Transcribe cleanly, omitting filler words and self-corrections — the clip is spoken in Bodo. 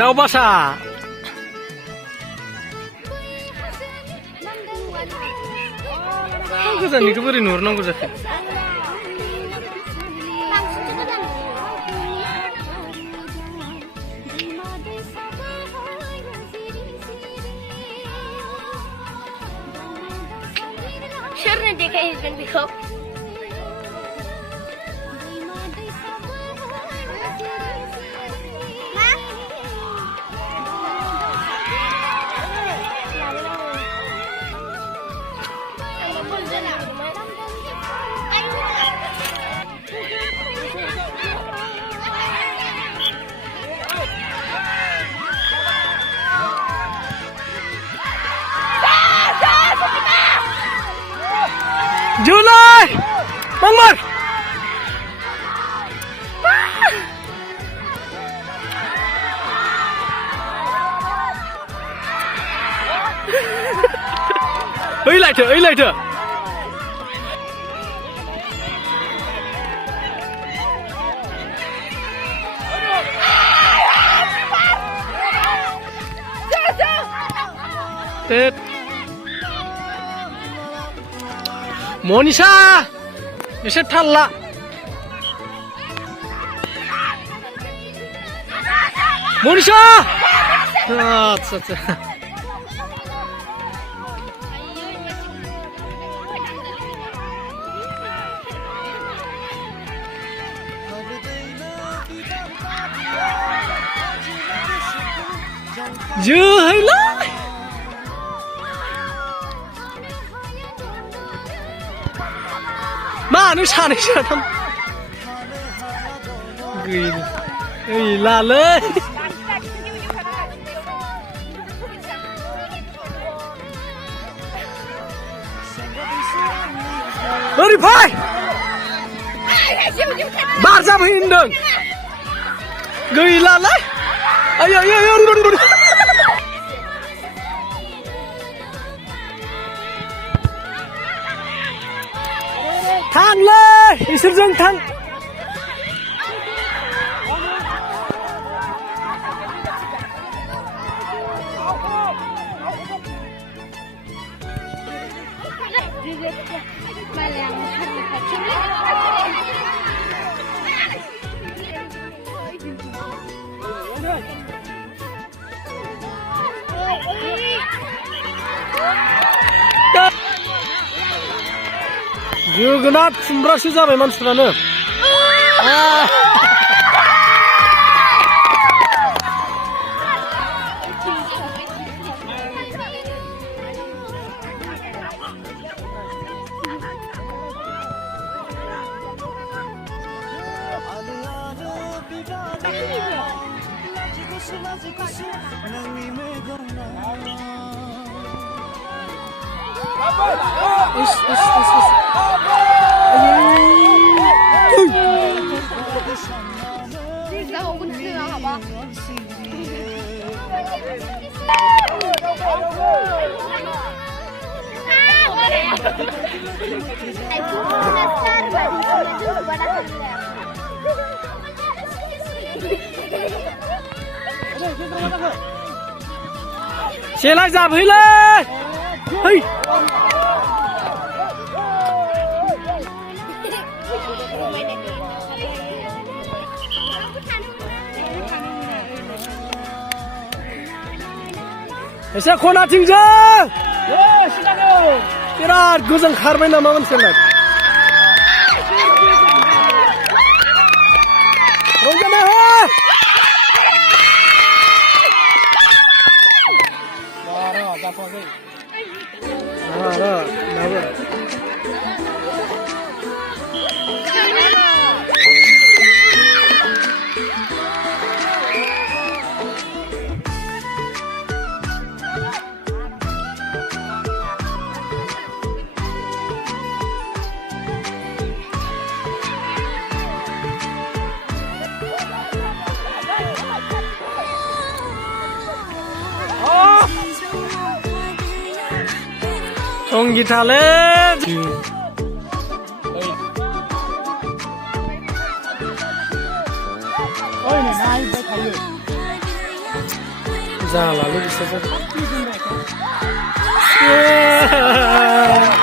दाउ बासा गोजाननिखौ बोरै नुहुरनांगौ जाखो सोरनो देखायहैगोन बेखौ Julai, Bang Mar. Ấy lại thở, ấy lại thở. Tết. Monisha, एसे थाल ला Monisha आच्छा जोहैला मानो सानैसो साथाम गैलालै ओरै फै बार जाबोयो होनदों गैलालै आयै थांलै इसोरजों थां जोगोनार खुमब्रासो जाबाय मानसिफ्रानो सेलाय जाबहैलै है एसे खनाथिंजों बिराद गोजों खारबाय नामा मानसियालाय रंजानो हो संगीतालै ओइ नायबाय थायो जालालै बिसोरजों